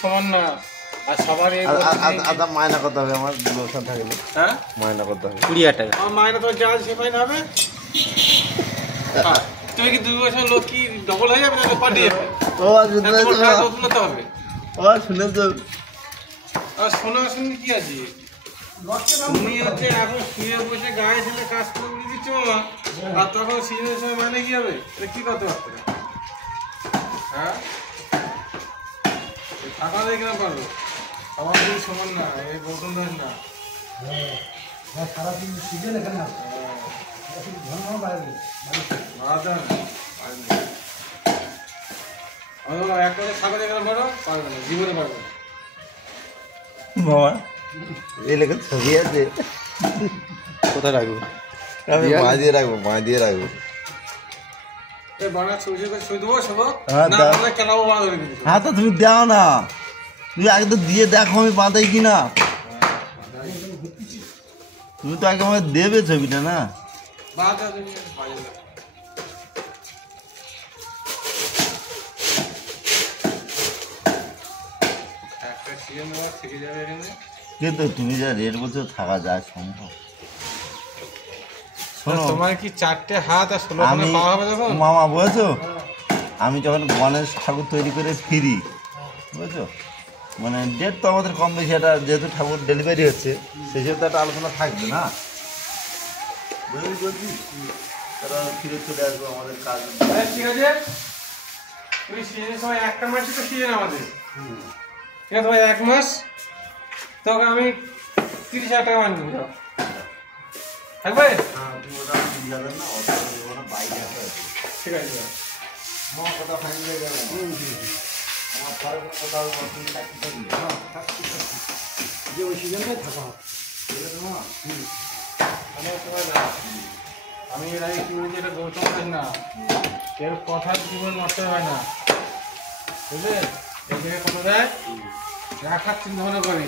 সমান না আর সবার আদা মায়না কত হবে আমার লোকসান থাকলে? হ্যাঁ মায়না কত হবে? 20,000 টাকা। আমার মাইনে তো যা সে মাইনে হবে। তুমি কি 2 বছর লোক কি ডবল হয়ে যাবে না পাঠিয়ে যাবে? ও শুনতে হবে ও শুনে তো আর শোনা শুনি কি আছে? তুমি হচ্ছে এখন শুয়ে বসে গায়ে ছেলে কাজ করে উড়িয়ে দিচ্ছ মামা, আর তখন সিজনের সময় মানে কি হবে? এটা কি করতে পারতো? হ্যাঁ টাকা দিয়ে কিনা পারবো, সবার দিন সমান না, এই গৌতম দাস না। সারাদিন সিজন এখানে আছে এক করে টাকা দিয়ে কিনা পারো, পারবে না, জীবনে পারবে না। মামা এই লেখা ছবি আছে, কোথায় রাখবো? আমি মা দিয়ে রাখবো এই বানা ছবি ছবি দেবো সব হ্যাঁ, না দাও। বললে কেনাবো বানা ধরে দিবি। হ্যাঁ তো তুমি দাও না, তুমি আগে তো দিয়ে দেখো আমি বাঁধাই কিনা। তুমি তো আগে আমাকে দেবে ছবিটা না। বাজা দিবি বাজা না। একটা সিজন দেওয়া থেকে যাবে এখানে। কিন্তু তুমি যা রেট বলছো থাকা যায় সম্ভব? শোনো তোমার কি 4টে হাত আর 16 আমি খানা পা হবে তখন? মামা বুঝেছো, আমি যখন গণেশ ঠাকুর তৈরি করে ফিরি বুঝেছো, মানে ডেট তো আমাদের কম বেশি, এটা যেহেতু ঠাকুর ডেলিভারি হচ্ছে সেই হিসেবে তো একটা আলোচনা থাকবে না, বুঝলি? তারা ফিরে চলে আসবো আমাদের কাজ। ঠিক আছে, তুমি সিজনের সময় একটা মাসই তো সিজন আমাদের, ঠিক আছে? তোমার 1 মাস তোকে আমি 30,000 টাকা মান দেবো, থাকবে? হ্যাঁ তুমি ওটা 30,000 না, অত দেবো না, 22,000 ঠিক আছে। আমার কথা ফাইন হয়ে যাবে। আমার পরে কোনো কথা হবে না, তুমি চাকরি থাকবে। যে ওই সিজনটাই থাকা হবে। ঠিক আছে মামা? আমার সময় না, আমি এর আগে কি বলেছি, এটা গৌতম দাস না, এর কথার জীবন নষ্ট হয় না, বুঝলে? এদিকে কথা দেয় রাখার চিন্তা ভাবনা করি।